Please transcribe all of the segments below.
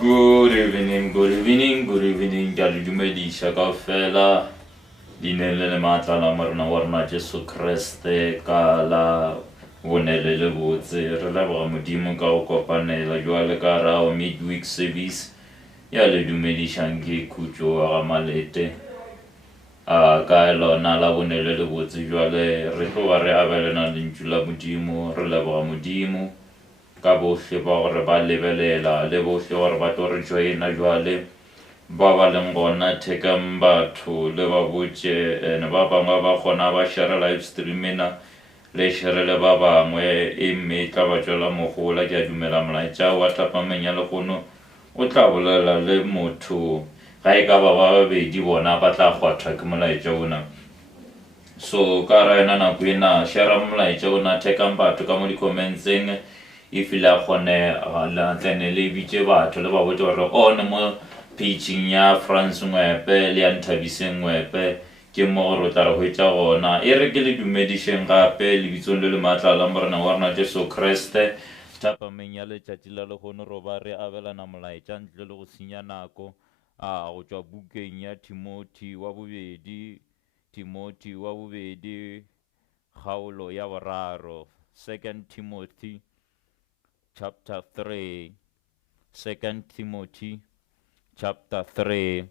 Good evening, good evening, good evening. Ke a le dumedisha kaofela dinele le matla la morena wa rona Jesu Kreste ka la bonele le botse re leboga modimo ka go kopanela jwale ka rao midweek service ya le dumedišang ke khutšo wa ga malete ka lona la bonele le botse jwale re tlo ba re abelana lentšu la modimo re leboga modimo ka bohle ba gore ba lebelela le bohle gore ba tlo re joina jwale ba ba leng gona thekang batho le ba botše ene ba bangwe ba kgona ba share live stream ena le sharele ba bangwe e mme e tla ba tšwela mogola ke a dumela molaetša wa thapameng ya lekgono o tla bolela le motho ga e ka ba babedi bona ba tla kgwathwa ke molaetša ona so ka ra ena nako ena share molaetša ona thekang batho ka mo di-commentseng if la kgone la tlene le bitše batho le ba botse gore one mo pageng ya France Ngwepe le ya Nthabiseng Ngwepe ke mo gore o tla re hwetša gona e re ke le dumedišeng gape lebitsong le le maatla la morena wa rona Jesu Kreste thapameng ya letšatši la lekgono ro ba re abelana molaetša ntle le go senya nako go tšwa bukeng ya Timothy wa bobedi kgaolo ya boraro 2 Timothy chapter 3 2 Timothy chapter 3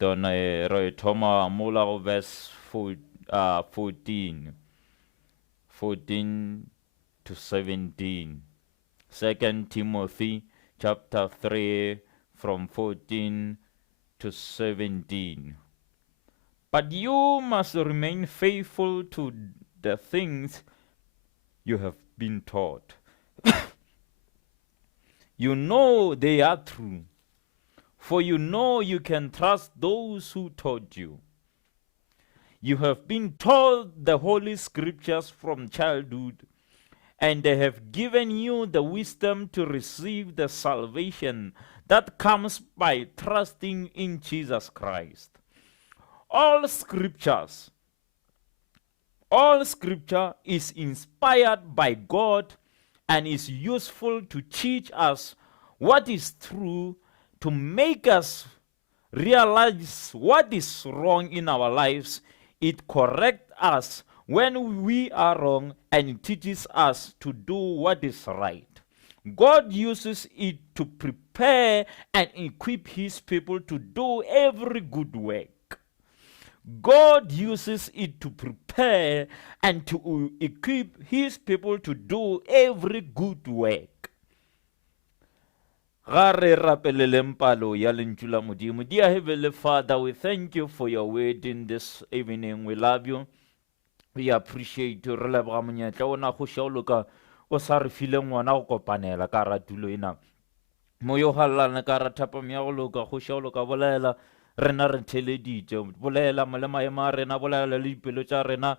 dona re thoma mola go verse 14 to 17 2 Timothy chapter 3 from 14 to 17. But you must remain faithful to the things you have been taught. You know they are true, for you know you can trust those who taught you. You have been taught the Holy Scriptures from childhood, and they have given you the wisdom to receive the salvation that comes by trusting in Jesus Christ. All Scripture is inspired by God and is useful to teach us what is true, to make us realize what is wrong in our lives. It corrects us when we are wrong and teaches us to do what is right. God uses it to prepare and equip his people to do every good work. God uses it to prepare and to equip his people to do every good work. Dear Heavenly Father, we thank you for your word in this evening. We love you. We appreciate you. O sa re file ngwana go kopanela ka ratulo ena mo yo halana ka ra thapam ya go loka go shaoloka bolela rena re theleditše bolela le maemo a rena bolela le dipelo tša rena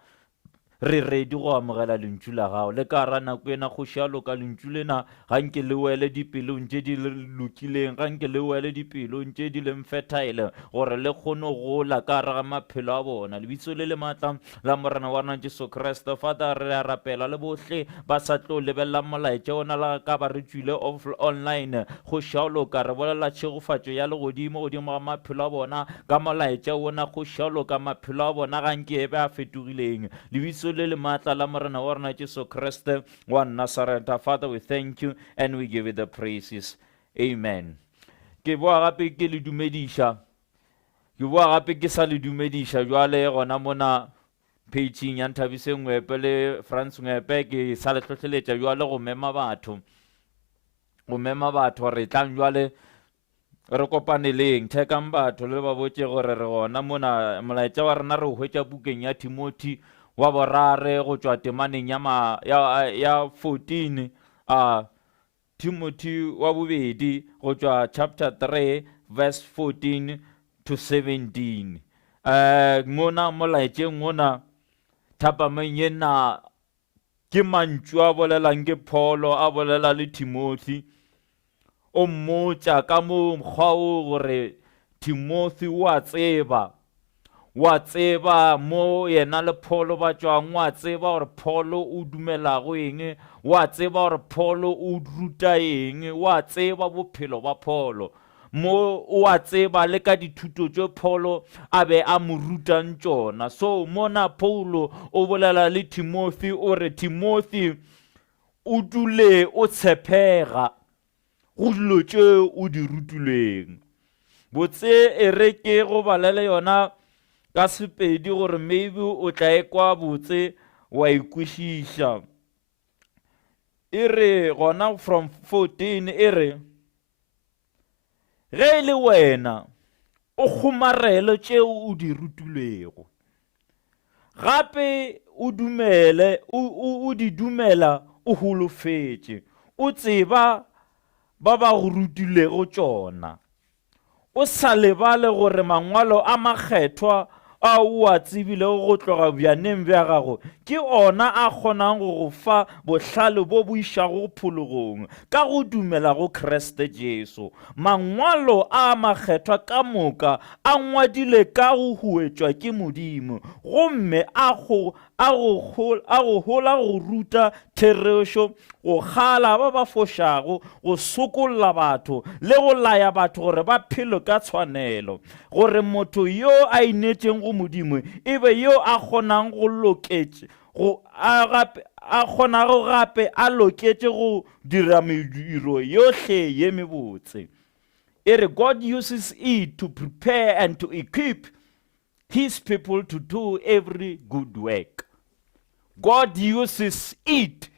re ready go amogela lentšu la gago le ka ra nako ena go shaoloka lentšu lena ga nke le wele dipelong tše di lokileng ga nke le wele dipelong tše di leng fertile gore le kgone gola ka ra maphelo a bona lebitso le le maatla la morena wa rona Jesu Kriste Father re a rapela le bohle ba sa tlo lebelela molaetša ona la ka ba re tšwile online go shaoloka re bolela tšhegofatšo ya legodimo godimo ga maphelo a bona ka molaetša ona go shaoloka maphelo a bona ga nke ebe a fetogileng lebitso le le maatla la morena wa rona Jesu Kriste wa Nazareth. Father, we thank you and we give you the praises. Amen. Ke boa gape ke le dumediša ke boa gape ke sa le dumediša jwale gona mona pageng ya Nthabiseng Ngwepe le France Ngwepe ke sa le tlhohleletša jwale go mema batho re tlang jwale re kopaneleng thekang batho le ba botše gore re gona mona molaetša wa rena re hwetša bukeng ya Timothy wa borare go tšwa temaneng ya 14 Timothy wa bobedi go tšwa chapter 3 verse 14 to 17 ngona molaetšeng ngona thapameng ena ke mantšu a bolelang ke Paulo a bolela le Timothy o mmotša ka mo mokgwa o gore Timothy wa tseba wa tseba mo yena le Paulo ba tšwang, wa tseba gore Paulo o dumelago eng, wa tseba gore Paulo o ruta eng, wa tseba bophelo ba Paulo, mo wa tseba le ka dithuto tše Paulo a be a mo rutang tšona. So mona Paulo o bolela le Timothy o re, Timothy o dule o tshepega go dilo tše o di rutilweng. Botse e re ke go balele yona ka Sepedi gore maybe o tla ekwa botse wa ikwešiša. E re gona from 14 e re, ge e le wena o kgomarele tšeo o di rutilwego, gape o di dumela o holofetše, o tseba ba ba go rutilego tšona, o sa lebale gore mangwalo a makgethwa a o a tsebilego go tloga bjaneng bja gago ke ona a kgonang go go fa bohlale bo bo išago phologong ka go dumela go Kriste Jesu. Mangwalo a makgethwa ka moka a ngwadile ka go huetšwa ke Modimo, gomme a go hola go ruta therešo, go kgala ba ba fošago, go sokolla batho le go laya batho gore ba phelo ka tshwanelo, gore motho yo a inetšeng go Modimo e be yo a kgonang go loketše a kgonago gape a loketše go dira mediro yohle ye mebotse. E re God uses it to prepare and to equip his people to do every good work. God uses it.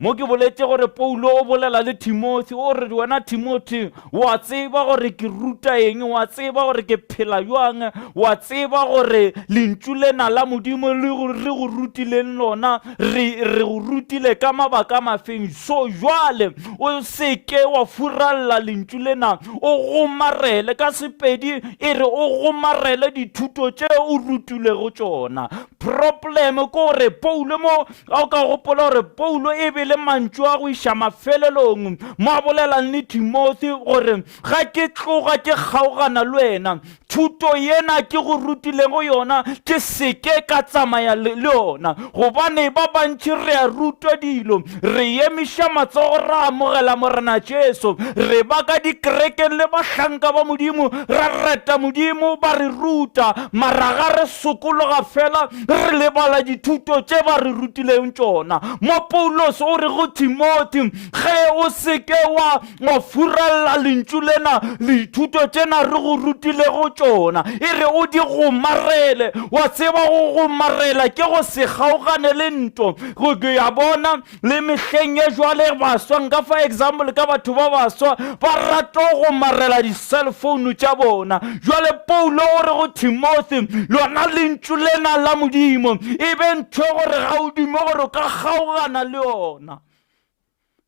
Mo ke boletse gore Paulo o bolela le Timothy o re, wena Timothy wa tseba gore ke ruta eng, wa tseba gore ke phela jwang, wa tseba gore lentšu lena la Modimo re go rutileng lona re go rutile ka mabaka mafeng. So jwale o seke wa furalla lentšu lena, o gomarele ka Sepedi e re o gomarele dithuto tše o rutilego tšona. Problem ko gore Paulo mo a ka gopola gore Paulo e be le mantšu a go iša mafelelong mo a bolelang le Timothy gore ga ke tloga ke kgaogana le wena, thuto yena ke go rutilego yona ke seke ka tsamaya le yona, gobane ba bantši re a rutwa dilo, re emiša matsogo ra amogela Morena Jesu, re ba ka dikerekeng le bahlanka ba Modimo, ra reta Modimo ba re ruta, mara ga re sokologa fela re lebala dithuto tše ba re rutileng tšona. Mo Paulos o re go Timothy, ge o seke wa furalla lentšu lena, dithuto tšena re go rutilego tšona, e re o di gomarele. Wa tseba go gomarela ke go se kgaogane le ntho, go ke ya bona le mehleng ye jwale baswa, nka fa example ka batho ba baswa ba rata go gomarela di-cellphone tša bona. Jwale Paulo o re go Timothy, lona lentšu lena la Modimo e be ntho gore ga o dimo gore o ka kgaogana le yona.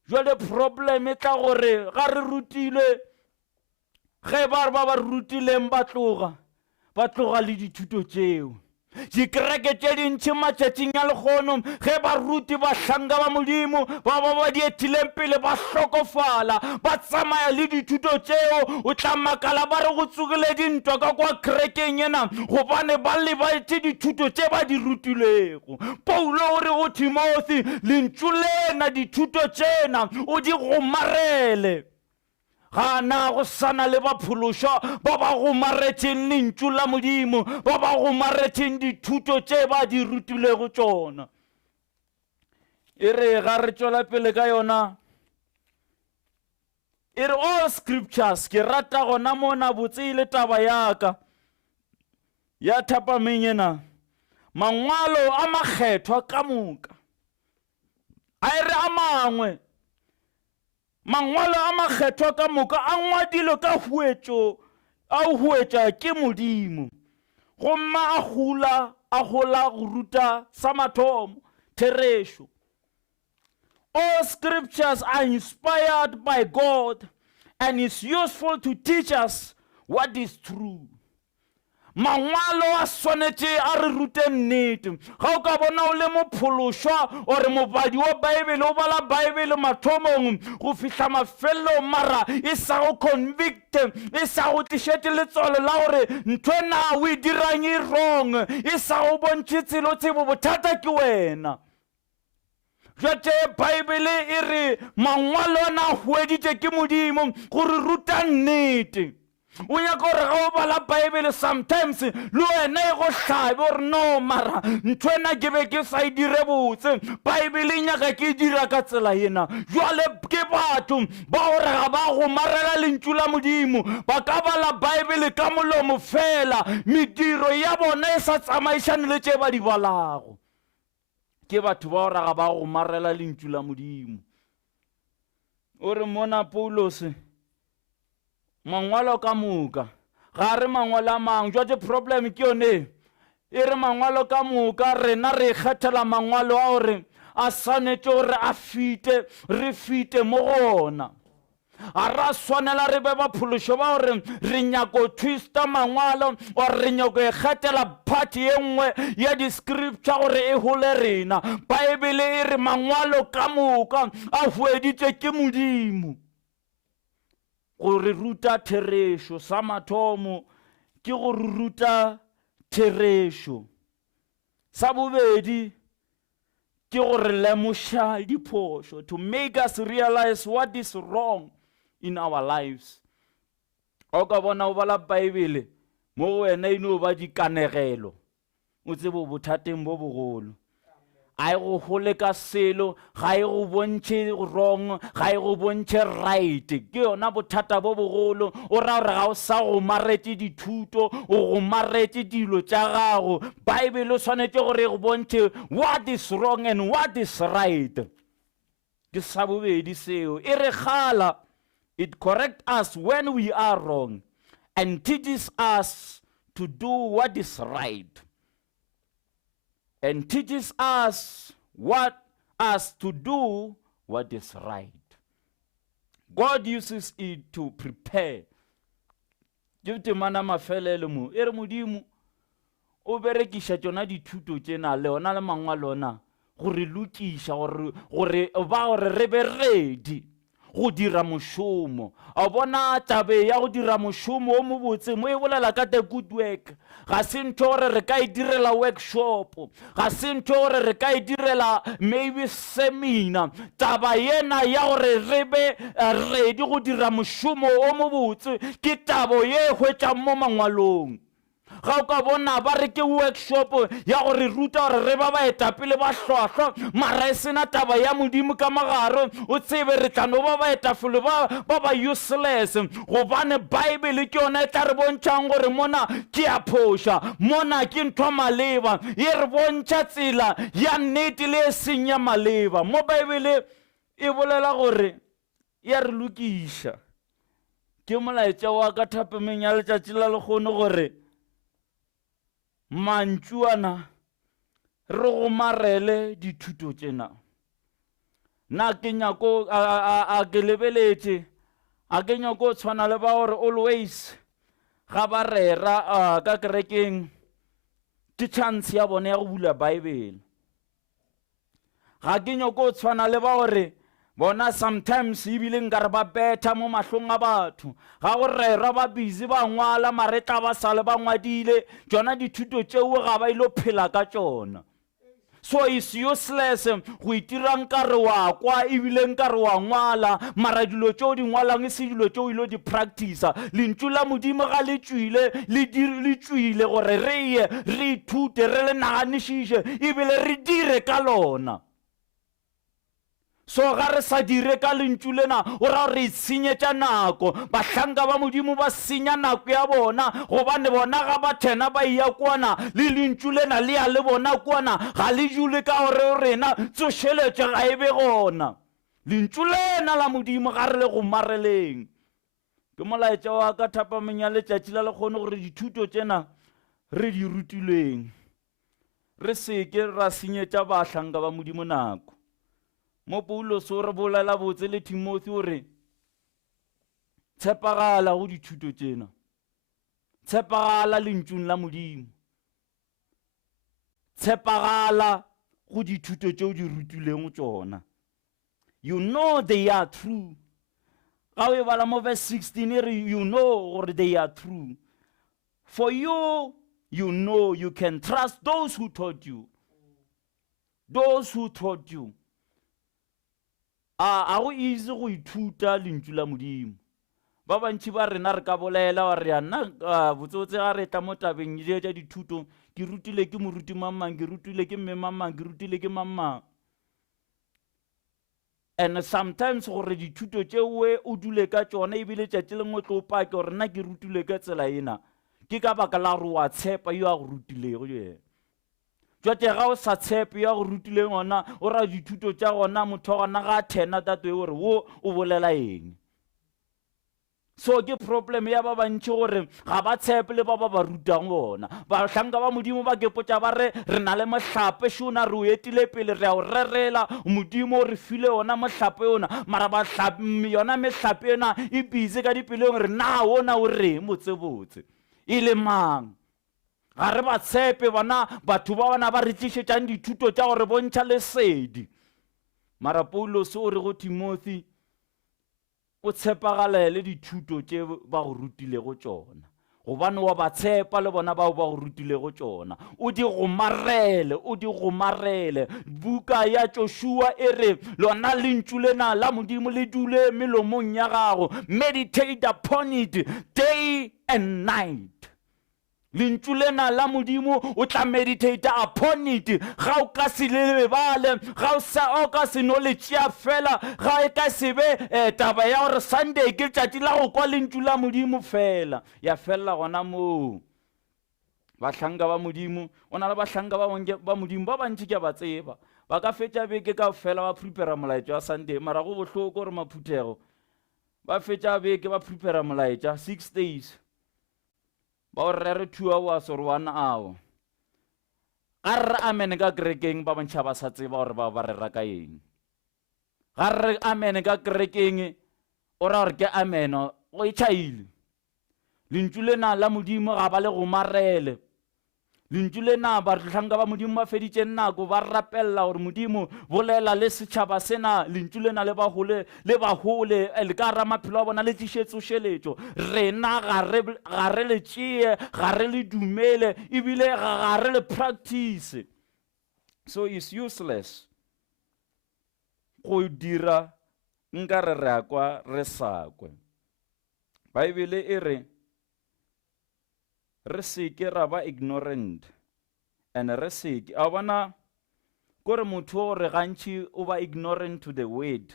Jwale problem e tla gore ga re rutile, ge ba rutileng ba tloga le dithuto tšeo. Dikereke tše dintši matšatšing a lekgono, ge baruti bahlanka ba Modimo ba dietileng pele ba hlokofala, ba tsamaya le dithuto tšeo, o tla makala ba re go tsogile dintwa ka kwa kerekeng yena gobane ba lebaetše dithuto tše ba di rutilego. Paulo o re go Timothy, lentšu lena dithuto tšena o di gomarele. Gana go sana le ba phološa ba ba gomaretšeng lentšu la Modimo, ba ba gomaretšeng dithuto tše ba di rutilego tšona. E re ga re tšwela pele ka yona, e re all scriptures, ke rata gona mona botse le taba yaka ya thapameng yena, mangwalo a makgethwa ka moka, a e re a mangwe mangwalo a makgethwa ka moka a ngwadilwe ka huetša ke Modimo, gomma a gola go ruta sa mathomo therešo. All scriptures are inspired by God and is useful to teach us what is true. mangwalo a swanetše a re rute nnete. Ga o ka bona o le mophološwa ore mobadi wa baebele o bala baebele mathomong go fihla mafelelong, mara e sa go convicte, e sa go tlišete letswalo la gore ntho ena o e dirang e wrong, e sa go bontšhe tsela o tsebo bothata ke wena. Jwale baebele e re mangwalo a na hueditše ke Modimo gore ruta nnete. O nyaka gore ga o bala baebele sometimes le wena e go hlabe gore no, mara ntho ena ke be ke sa e dire botse, baebele e nyaka ke dira ka tsela ena. Jwale ke batho ba gore ga ba go marela lentšu la Modimo, ba ka bala baebele ka molomo fela, mediro ya bona e sa tsamaišane le tše ba di balago. Ke batho ba gore ga ba go marela lentšu la Modimo. O re mona Paulos mangwalo ka moka ga re mangwalo a mang. Jwale problem ke yone e re mangwalo ka moka rena re kgethela mangwalo a gore a swanetše gore a fite, re fite mo gona. A ra swanela re be baphološo ba gore re nyako twista mangwalo or re nyako e kgethela party e nngwe ya di-scripture gore e hole rena. Baebele e re mangwalo ka moka a hueditše ke Modimo go re ruta therešo. Sa mathomo ke go re ruta therešo. Sa bobedi ke go re lemoša diphošo, to make us realize what is wrong in our lives. O ka bona o bala baebele mo wena e no ba dikanegelo, o tsebo bothateng bo bogolo. A e go hole ka selo, ga e go bontšhe wrong, ga e go bontšhe right. Ke yona bothata bo bogolo. O ra gore ga o sa go maretse dithuto, o go maretse dilo tša gago. Baebele o swanetše gore e go bontšhe what is wrong and what is right. Ke sa bobedi seo. E re kgala, it corrects us when we are wrong and teaches us to do what is right. And teaches us to do what is right. God uses it to prepare. Ke temana mafelelo mo e re Modimo o berekiša tšona dithuto tšena le ona le mangwalo ona gore lokiša gore ba gore re be ready go dira mošomo. A bona tabe ya go dira mošomo o mobotse mo e bolela ka the good work. Ga se ntho gore re ka e direla workshop, ga se ntho gore re ka e direla maybe seminar. Taba yena ya gore re be ready go dira mošomo o mobotse ke tabo ye hwetšang mo mangwalong. Ga o ka bona ba re ke workshop ya gore ruta gore re ba baetapele ba hlwahlwa, mara e sena taba ya Modimo ka magare, o tsebe re tla no ba baetafele ba useless. Gobane baebele ke yona e tla re bontšhang gore mona ke a phoša, mona ke ntho maleba, e re bontšha tsela ya nnete le e seng ya maleba. Mo baebele e bolela gore ya re lokiša. Ke molaetša wa ka thapameng ya letšatši la lekgono gore mantšuana re go marele dithuto tšena. Na ke nyako a ke lebeletše, a ke nyako tshwana le ba gore always ga ba rera ka kerekeng ke chance ya bone ya go bula baebele. Ga ke nyako tshwana le ba gore bona sometimes ebile nkare ba betha mo mahlong a batho, ga go rera ba busy ba ngwala maretla ba sale ba ngwadile tšona dithuto tšeo ga ba ilo phela ka tšona. So it's useless go itira nkare wa kwa ebile nkare wa ngwala, mara dilo tšeo di ngwalang e se dilo tšeo ilo di practice. Lentšu la Modimo ga le tšwile gore re ye re ithute re le naganišiše ebile re dire ka lona. So ga re sa dire ka lentšu lena o ra re itshenyetša nako. Bahlanka ba Modimo ba senya nako ya bona gobane bona ga ba thena ba ia kwana le lentšu lena le ya le bona kwana ga le jule ka gore rena tsošeletše ga e be gona. Lentšu lena la Modimo ga re le go mareleng. Ke molaetša wa ka thapameng ya letšatši la lekgono gore dithuto tšena re di rutilweng, re seke ra senyetša bahlanka ba Modimo nako. Mo Paulos o re bolela botse le Timothy o re tshepagala go dithuto tšena. tshepagala lentšung la Modimo, tshepagala go dithuto tšeo di rutileng tšona. You know they are true. Ga o bala mo verse 16 e re, you know gore they are true. For you, you know you can trust those who taught you. Those who taught you. A go easy go ithuta lentšu la Modimo. Ba bantši ba rena re ka bolela wa re yana botsotse ga re tla mo tabeng tša dithuto, ke rutile ke moruti mang, ke rutile ke mme mang, ke rutile ke mang. And sometimes gore dithuto tšewe o dule ka tšona ebile tšatši lengwe tlo pake gore nna ke rutile ka tsela ena, ke ka baka la gore wa tshepa yo a go rutilego yena. Jwate ga o sa tshepe yo a go rutileng ona, o ra dithuto tša gona motho wa gona ga thena tatwe gore wo o bolela eng. So ke problem ya ba bantši gore ga ba tshepe le ba ba rutang bona. Bahlanka ba Modimo ba kepotša ba re na le mohlape šona re o etile pele re a o rerela Modimo re file ona mohlape ona, mara yona mehlape ena e busy ka dipeleng re na ona o reng botsebotse e le mang. Ga re ba tshepe bona batho ba bona ba re tlišetšang dithuto tša gore bontšha lesedi. Mara Paulos o re go Timothy, o tshepagale le dithuto tše ba go rutilego tšona, gobane wa ba tshepa le bona bao ba go rutilego tšona. O di gomarele, o di gomarele. Buka ya Joshua e re lona lentšu lena la Modimo le dule melomong ya gago, meditate upon it day and night. Lentšu lena la Modimo o tla meditate upon it. Ga o ka se le lebale, ga o ka se no le tšea fela, ga e ka se be taba ya gore Sunday ke tšatši la go kwa lentšu la Modimo fela, ya fela gona moo. Bahlanka ba Modimo, o na le bahlanka ba Modimo ba bantši ke ba tseba, ba ka fetša beke ka fela ba prepare molaetša wa Sunday, mara go bohloko gore maphuthego ba fetša beke ba prepare molaetša 6 days. Ba o rere 2 hours or 1 hour. Ga re amen ka kerekeng ba bantšha ba sa tseba gore ba rera ka eng. Ga re amen ka kerekeng o ra gore ke amen o e tšhaile. Lentšu lena la Modimo ga ba le gomarele. Lentšu lena bahlanka ba Modimo ba feditše nako ba rapella gore Modimo bolela le setšhaba sena, lentšu lena le bahole le ka ra maphelo a bona le tliše tsošeletšo. Rena ga re le tšee, ga re le dumele, ebile ga re le practice. So it's useless go dira nka re a kwa re sa kwe. Baebele e re re seke ra ba ignorant and re seke a bona kore motho gore gantši o ba ignorant to the word,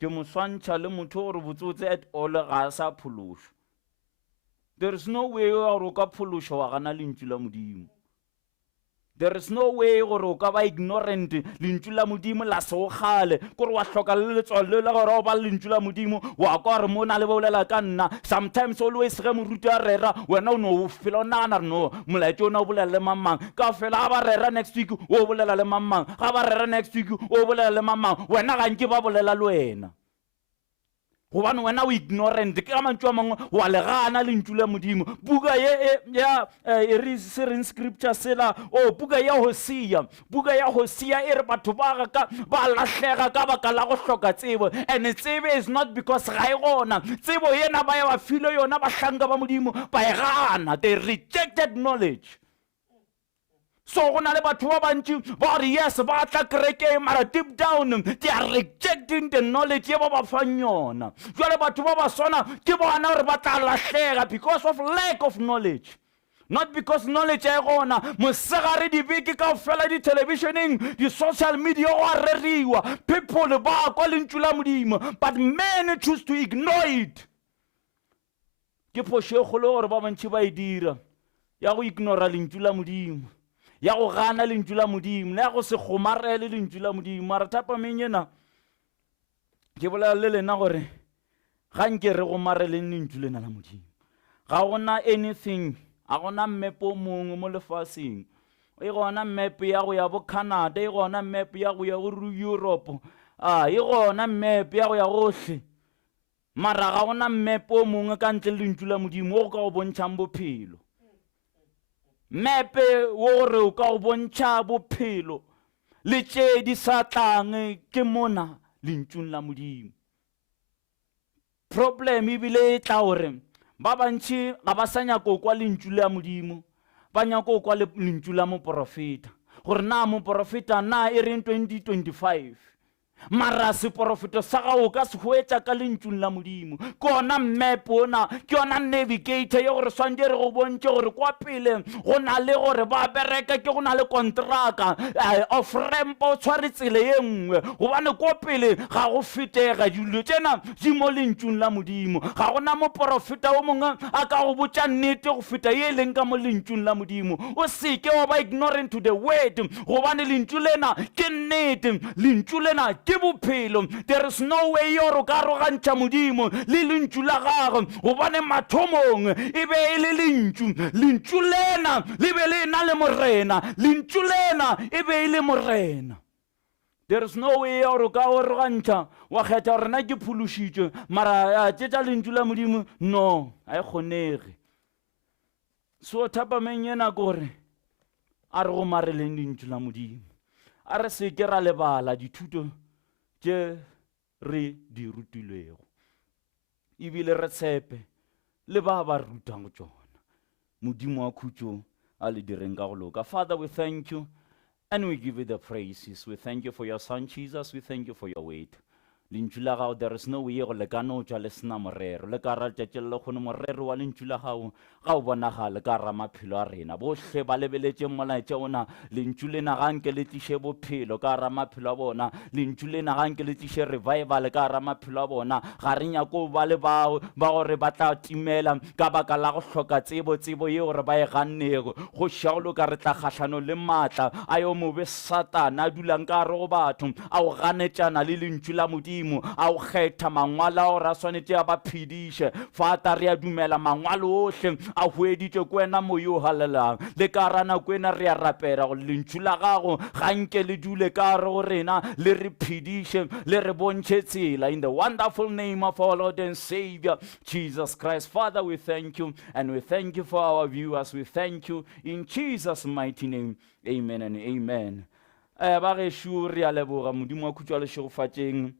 ke mo swantšha le motho gore botsotse at all ga a sa phološo. There is no way gore o ka phološo wa gana lentšu la Modimo. There is no way gore o ka ba ignorant lentšu la Modimo la seogale, kore wa hloka le letswalo la gore o ba lentšu la Modimo wa kwa gore mo na le bolela ka nna. Sometimes always ge moruti a rera wena o no fela o nagana re no molaetša o na o bolela le mang ka fela ga ba rera next week o bolela le mang, ga ba rera next week o bolela le mang, wena ga nke ba bolela le wena. Gobane wena o ignorant ke ka mantšu a mangwe wa legana lentšu la Modimo. Buka ya e re se reng scripture sela buka ya Hosea e re batho ba lahlega ka baka la go hloka tsebo, and tsebo is not because ga e gona. Tsebo yena ba ya ba file yona bahlanka ba Modimo ba e gana, they rejected knowledge. So go na le batho ba bantši ba re yes ba tla kerekeng mara deep down they are rejecting the knowledge ye ba ba fang yona. Jwale batho ba ba swana ke bona gore ba tla lahlega because of lack of knowledge, not because knowledge e gona. Mosegare dibeke ka fela di televisioning di social media o a reriwa, people ba kwa lentšu la Modimo, but men choose to ignore it. Ke phošo e kgolo gore ba bantši ba e dira ya go ignora lentšu la Modimo, ya go gana lentšu la Modimo, ya go se gomarele lentšu la Modimo. Mara thapameng ena ke bolela le lena gore ga nke re gomareleng lentšu lena la Modimo, ga gona anything, ga gona mmepe o mongwe mo lefaseng. E gona mmepe ya go ya bo Canada, e gona mmepe ya go ya go Europe, e gona mmepe ya go ya gohle. mara ga gona mmepe o mongwe ka ntle lentšu la modimo o ka go bontšhang bophelo. Mepe wo gore o ka go bontšha bophelo le tše di sa tlang ke mona lentšung la modimo. Problem ebile e tla gore ba bantši ga ba sa nyaka go kwa lentšu la modimo, ba nyaka go kwa lentšu la moprofeta gore na moprofeta na e reng 2025. Mara seprofeto sa gago ka se hwetša ka lentšung la modimo, ke ona mmepe ona, ke ona navigator ye gore swantse re go bontše gore kwa pele go na le gore ba bereka ke go na le kontraka of ramp o tshware tsela ye nngwe, gobane kwa pele ga go fetega dilo tsena di mo lentšung la modimo. Ga gona moprofeta o mongwe a ka go botša nnete go feta ye leng ka mo lentšung la modimo. O seke wa ba ignorant to the word, gobane lentšu lena ke nnete, lentšu lena ke bophelo. There is no way yoro ka arogantša modimo le lentšu la gagwe, gobane mathomong e be e le lentšu, lentšu lena le be le na le morena, lentšu lena e be e le morena. There is no way yoro ka arogantša wa kgetha gore na ke phološitšwe mara tšetša lentšu la modimo, no, a e kgonege. So thapameng yena kore a re go mareleng lentšu la modimo, a re se ke ra lebala dithuto tše re di rutilwego, ebile re tshepe le ba ba rutang tšona. Modimo wa khutšo a le direng ka go loka. Father, we thank you and we give you the praises. We thank you for your son Jesus. We thank you for your word. Lentšu la gago, there is no way go le ka no tšwa le sena morero, le ka ra tšatši le kgone morero wa lentšu la gago ga o bonagale ka ra maphelo a rena. Bohle ba lebeletše molaetša ona, lentšu lena ga nke le tliše bophelo ka ra maphelo a bona, lentšu lena ga nke le tliše revival ka ra maphelo a bona. Ga re nyako ba le bao ba gore ba tla timela ka baka la go hloka tsebo ye gore ba e gannego, go šaolo ka re tla kgahlano le maatla a yo mobe Satana a dulang ka gare go batho, a o ganetšana le lentšu la modimo, a o kgetha mangwalo a gore a swanetše a ba phediše. Fata re a dumela mangwalo ohle a hweditšwe ko wena moyo o halelang, le ka ra nako ena re a rapela gore lentšu la gago ga nke le dule ka gare go rena, le re phediše, le re bontšhe tsela. In the wonderful name of our Lord and Savior Jesus Christ, Father, we thank you, and we thank you for our viewers. We thank you in Jesus' mighty name. Amen and amen. Ba gešo re a leboga modimo wa khutšo a le šegofatšeng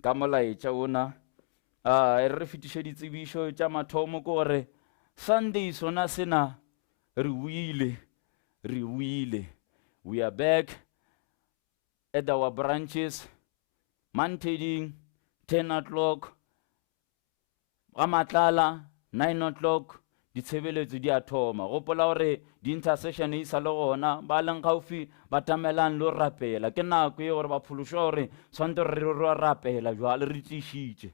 ka molaetša ona. Re fetiše ditsebišo tša mathomo ke gore Sunday sona sena re wile. We are back at our branches, Manteding 10 o'clock, Ramatlala 9 o'clock, ditshebeletso di a thoma. Gopola gore di-intercession e sa le gona, ba leng gaufi ba tamelang le rapela. Ke nako e gore ba phološwa gore swante re rapela jwale re tlišitše.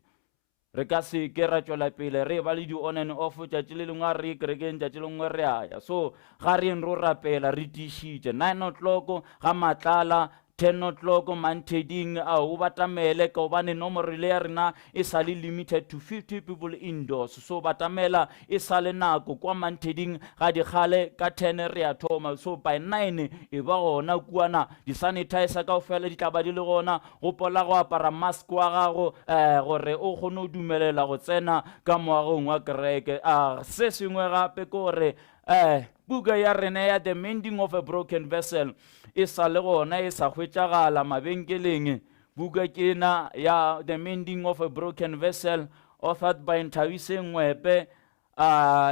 Re ka se ke ra tšwela pele re ba le di-on and off tšatši le lengwe a re kerekeng tšatši lengwe re aya. So ga re eng ro rapela re tišitše 9 o'clock ga Matlala, 10 o'clock Manteding o batamele ka obane nomoro le ya rena e sa le limited to 50 people indoors. So batamela e sa le nako kwa Manteding ga di kgale ka 10 re a thoma. So by 9 e ba gona kuana di-sanitizer ka ofela di tla ba di le gona. Gopola go apara mask wa gago gore o kgone o dumelela go tsena ka moagong wa kereke. Se sengwe gape ke gore buka ya rena ya The Mending of a Broken Vessel e sa le gona e sa hwetšagala mabenkeleng. Buka kena ya The Mending of a Broken Vessel, authored by Nthabise Ngwepe,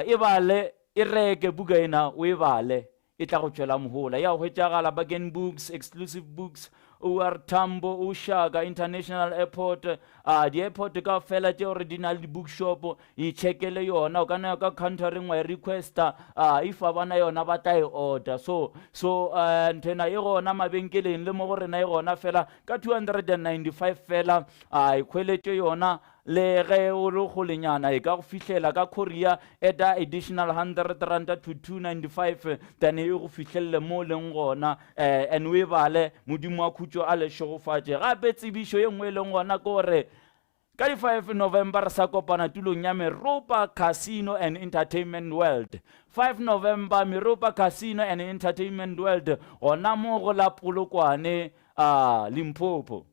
e bale e reke buka ena o e bale e tla go tšwela mohola. Ya hwetšagala Bagen Books, Exclusive Books, OR Tambo, Ushaka International Airport, di-airport ka fela tše gore di na le di-bookshop, e checkele yona o kana ka countering wa requesta if a bana yona ba tla e order. So nthena e gona mabenkeleng le mo go rena e gona fela ka 295 fela, e khweletše yona le ge o le go lenyana e ka go fihlela ka Korea at additional 100 rand to 295, then e go fihlelle mo leng gona and we bale modimo wa khutšo a le šegofatše. Gape tsebišo ye nngwe e leng gona ke gore ka di 5 November sa kopana tulong ya Meropa Casino and Entertainment World. 5 November Meropa Casino and Entertainment World gona mo go la Polokwane Limpopo.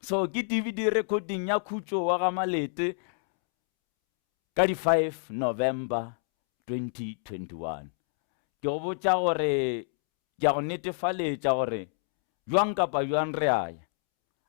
So ke DVD recording ya Khutso wa ga Malete ka di 5 November 2021. Ke go botša gore ke a go netefaletša gore jwang kapa jwang re aya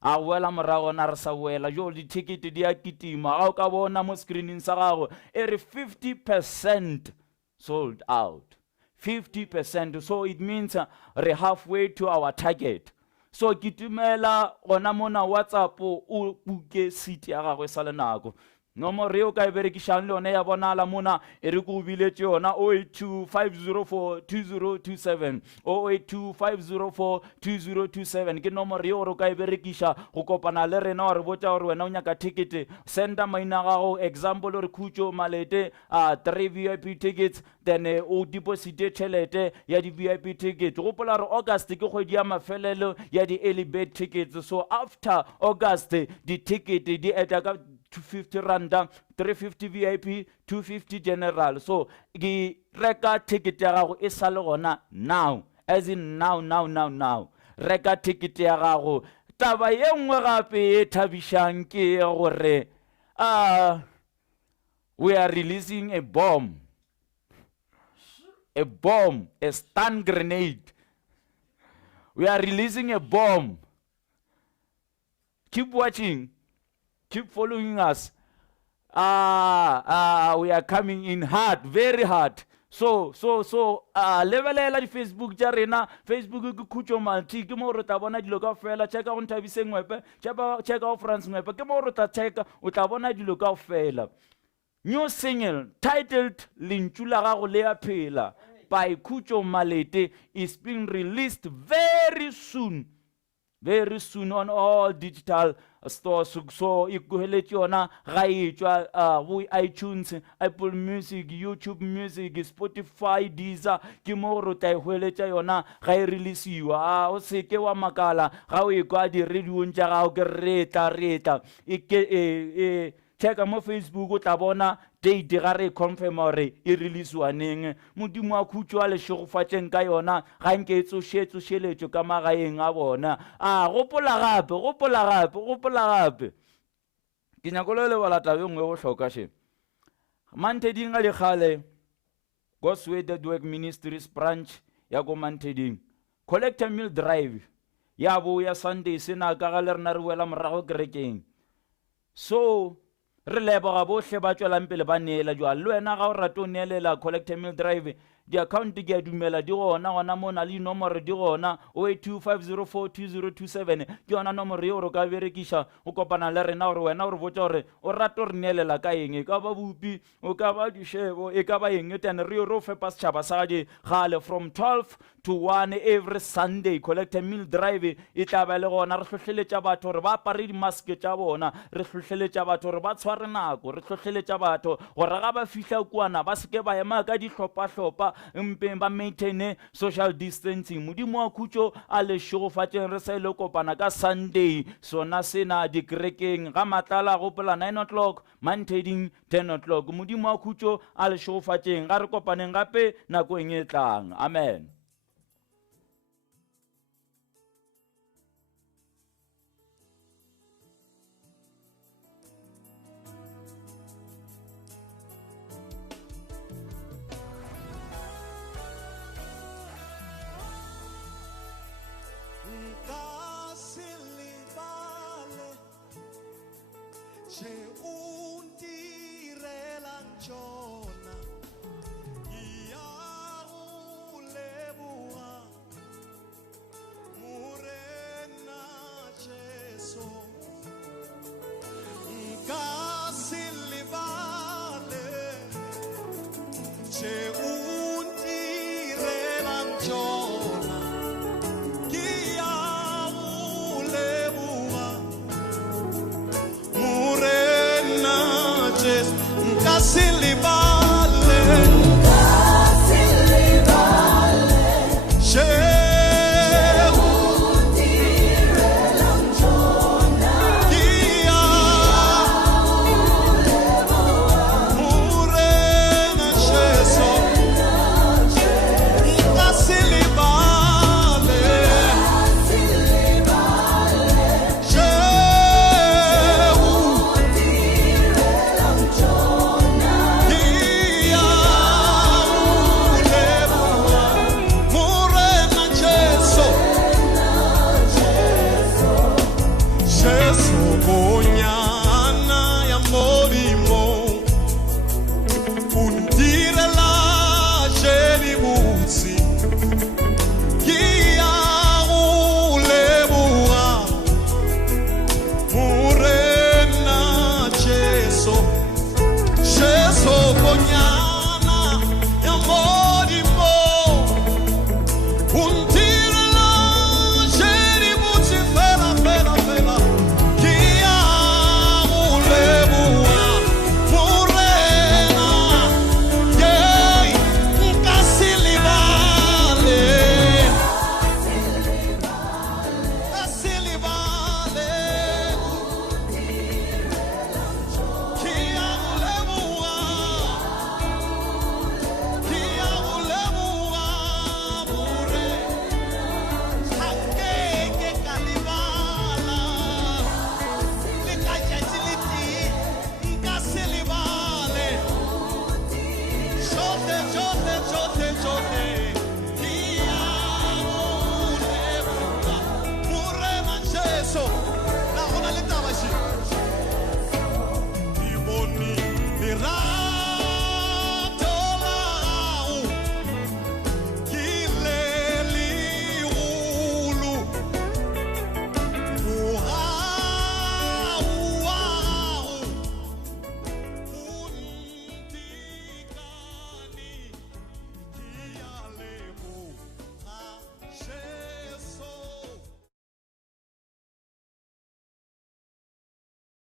a boela morago na re sa boela jo ditikete di a kitima ga o ka bona mo screening sa gago e re 50% sold out. 50%, so it means re halfway to our target. So kitimela gona mona WhatsApp o buke seat ya gagwe sa le nako. Nomoro eo ka e berekisang le yone ya bonala mona e re go biletse yona 0825042027 0825042027 ke nomoro eo re ka e berekisha go kopana le rena gore botsa gore wena o nyaka ticket senda maina gago example re Khutso Malete 3 VIP tickets then o deposit tšhelete ya di VIP tickets gopola re August ke kgwedi ya mafelelo ya di early bird tickets so after August di ticket di eta ka 250 randa 350 VIP 250 general so ki reka ticket ya gago e sa le gona now as in now reka ticket ya gago taba ye nngwe gape e thabishang ke gore we are releasing a bomb a stun grenade we are releasing a bomb keep watching. Keep following us. We are coming in hard, very hard. So, levelela di Facebook ja rena, Facebook ke Khutso Malete, ke mo re ta bona dilo kaofela, checka go Nthabise Ngwepe, checka go France Ngwepe, ke mo re ta checka, o tla bona dilo kaofela. New single titled Lentšu la gago le a phela by Khutso Malete is being released very soon on all digital stores so ikuheletse yona ga e tswa go iTunes, Apple Music, YouTube Music, Spotify, Deezer ke mo re tla ihueletša yona ga e releasiwa o se ke wa makala ga o e kwa di radioong tša gago ke reta check mo Facebook o tla bona date ga re confirm gore e releasiwa neng modimo wa Khutso a le šegofatšeng ka yona ga nke e tsošeletšo ka magaeng a bona gopola gape ke nyako le lebala tabe nngwe go hloka she Mantheding a lekgale God's Word Work Ministries branch ya go Mantheding Collector Mill Drive ya bo ya Sunday sena ka ga le rena re wela morago kerekeng so re leboga bohle ba tswelang pele ba neela jwa le wena ga o rata o neelela Collector Mill Drive di account ke a dumela di gona mona le nomoro di gona 0825042027 ke yona nomoro ye o ka berekiša o kopana le rena gore wena o re botsa gore o rata o re neelela ka eng e ka ba bupi o ka ba dišebo e ka ba eng tene re o fepa setšhaba sa gadi gale from 12 to 1 every Sunday Collector Mill Drive e tla ba le gona re hlohleletša batho gore ba apare dimaske tša bona re hlohleletša batho gore ba tshware nako re hlohleletša batho gore ga ba fihla kuana ba seke ba ema ka dihlopha mpeng ba maintain social distancing modimo wa Khutso a le šegofatšeng re sa ile kopana ka Sunday sona sena dikerekeng ga matlala gopola 9 o'clock Mantheding 10 o'clock modimo wa Khutso a le šegofatšeng ga re kopaneng gape nako e tlang amen. Silly